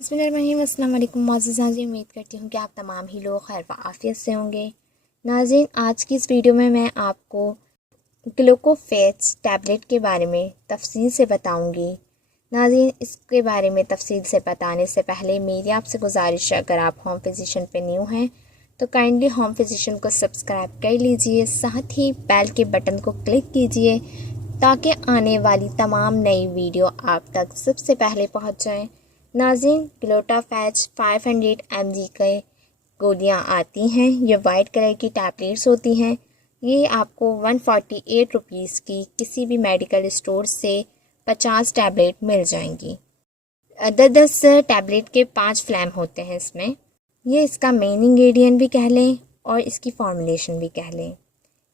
बिस्मिल्लाहिर्रहमानिर्रहीम। अस्सलाम वालेकुम मोअज़्ज़ज़ नाज़रीन, उम्मीद करती हूँ कि आप तमाम ही लोग खैर व आफ़ियत से होंगे। नाज़रीन, आज की इस वीडियो में मैं आपको ग्लूकोफेज टैबलेट के बारे में तफसील से बताऊँगी। नाज़रीन, इसके बारे में तफसील से बताने से पहले मेरी आपसे गुजारिश है, अगर आप होम फिजिशियन पे न्यू हैं तो काइंडली होम फिजिशियन को सब्सक्राइब कर लीजिए, साथ ही बेल के बटन को क्लिक कीजिए ताकि आने वाली तमाम नई वीडियो आप तक सबसे पहले पहुँच जाएँ। नाज़रीन, ग्लूकोफेज 500 mg के गोलियाँ आती हैं। ये वाइट कलर की टैबलेट्स होती हैं। ये आपको 148 रुपीज़ की किसी भी मेडिकल स्टोर से 50 टैबलेट मिल जाएंगी। 10 टैबलेट के 5 फ्लैम होते हैं इसमें। ये इसका मेन इंग्रेडिएंट भी कह लें और इसकी फॉर्मुलेशन भी कह लें।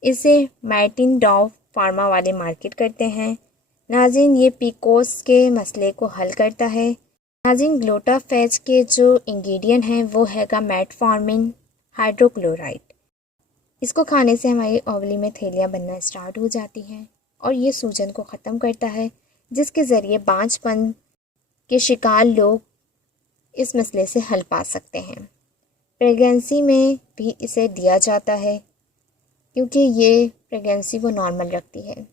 इसे मार्टिन डॉव फार्मा वाले मार्केट करते हैं। नाज़रीन, ये पीकोस के मसले को हल करता है। नाज़रीन, ग्लूकोफेज के जो इंग्रेडिएंट हैं वो हैगा मेटफॉर्मिन हाइड्रोक्लोराइड। इसको खाने से हमारी ओवरी में थैलियाँ बनना स्टार्ट हो जाती हैं और ये सूजन को ख़त्म करता है, जिसके ज़रिए बांझपन के शिकार लोग इस मसले से हल पा सकते हैं। प्रेगनेंसी में भी इसे दिया जाता है क्योंकि ये प्रेगनेंसी को नॉर्मल रखती है।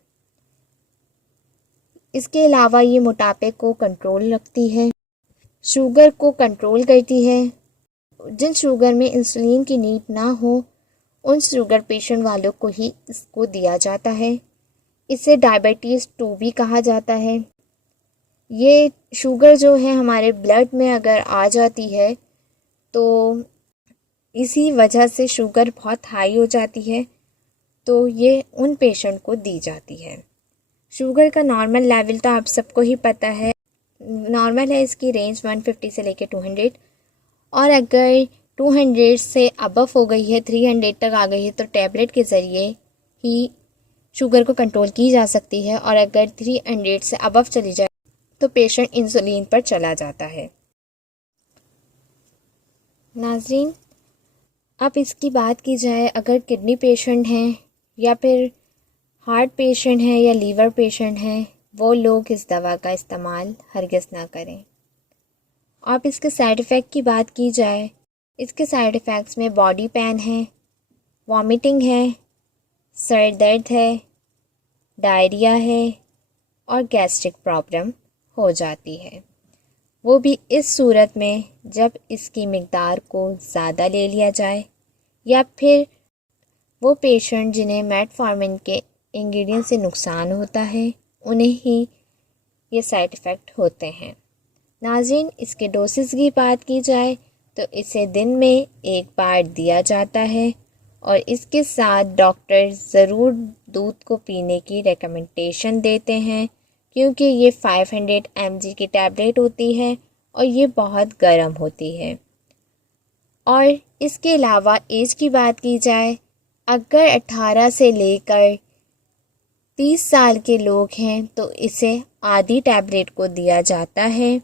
इसके अलावा ये मोटापे को कंट्रोल रखती है, शुगर को कंट्रोल करती है। जिन शुगर में इंसुलिन की नीड ना हो उन शुगर पेशेंट वालों को ही इसको दिया जाता है। इसे डायबिटीज़ 2 भी कहा जाता है। ये शुगर जो है हमारे ब्लड में अगर आ जाती है तो इसी वजह से शुगर बहुत हाई हो जाती है, तो ये उन पेशेंट को दी जाती है। शुगर का नॉर्मल लेवल तो आप सबको ही पता है, नॉर्मल है इसकी रेंज 150 से लेके 200, और अगर 200 से अबव हो गई है, 300 तक आ गई है तो टैबलेट के ज़रिए ही शुगर को कंट्रोल की जा सकती है, और अगर 300 से अबव चली जाए तो पेशेंट इंसुलिन पर चला जाता है। नाज़रीन, अब इसकी बात की जाए, अगर किडनी पेशेंट हैं या फिर हार्ट पेशेंट हैं या लीवर पेशेंट हैं, वो लोग इस दवा का इस्तेमाल हरगिज़ ना करें। अब इसके साइड इफ़ेक्ट की बात की जाए, इसके साइड इफ़ेक्ट्स में बॉडी पेन है, वॉमिटिंग है, सर दर्द है, डायरिया है और गैस्ट्रिक प्रॉब्लम हो जाती है। वो भी इस सूरत में जब इसकी मिक़दार को ज़्यादा ले लिया जाए, या फिर वो पेशेंट जिन्हें मेटफॉर्मिन के इंग्रेडिएंट से नुकसान होता है उन्हें ही ये साइड इफ़ेक्ट होते हैं। नाज़रीन, इसके डोसेस की बात की जाए तो इसे दिन में 1 बार दिया जाता है, और इसके साथ डॉक्टर ज़रूर दूध को पीने की रिकमेंडेशन देते हैं क्योंकि ये 500 mg की टैबलेट होती है और ये बहुत गर्म होती है। और इसके अलावा एज की बात की जाए, अगर 18 से लेकर 30 साल के लोग हैं तो इसे आधी टैबलेट को दिया जाता है,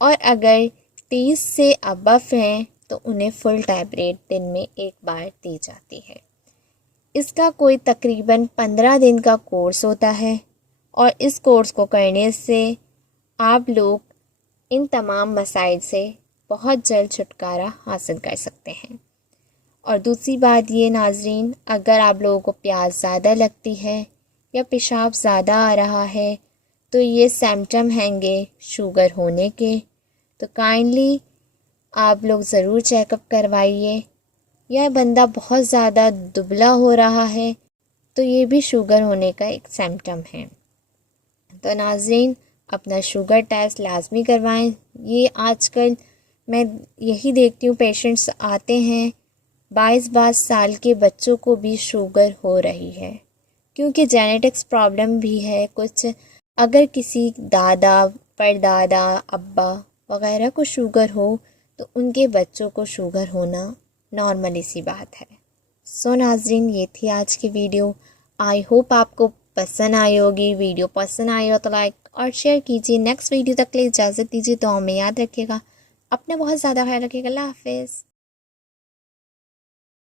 और अगर 30 से अबव हैं तो उन्हें फुल टैबलेट दिन में 1 बार दी जाती है। इसका कोई तकरीबन 15 दिन का कोर्स होता है, और इस कोर्स को करने से आप लोग इन तमाम मसाइल से बहुत जल्द छुटकारा हासिल कर सकते हैं। और दूसरी बात ये नाज़रीन, अगर आप लोगों को प्यास ज़्यादा लगती है या पेशाब ज़्यादा आ रहा है तो ये सिम्टम हैंगे शुगर होने के, तो काइंडली आप लोग ज़रूर चेकअप करवाइए। या बंदा बहुत ज़्यादा दुबला हो रहा है तो ये भी शुगर होने का एक सिम्टम है। तो नाज़रीन, अपना शुगर टेस्ट लाजमी करवाएं। ये आजकल मैं यही देखती हूँ, पेशेंट्स आते हैं 22 साल के बच्चों को भी शुगर हो रही है क्योंकि जेनेटिक्स प्रॉब्लम भी है कुछ। अगर किसी दादा, परदादा, अब्बा वगैरह को शुगर हो तो उनके बच्चों को शुगर होना नॉर्मली सी बात है। सो नाज़रीन, ये थी आज की वीडियो। आई होप आपको पसंद आई होगी। वीडियो पसंद आई हो तो लाइक और शेयर कीजिए। नेक्स्ट वीडियो तक के लिए इजाज़त दीजिए। तो हमें याद रखिएगा, अपना बहुत ज़्यादा ख्याल रखिएगा। अल्लाह हाफ़िज़।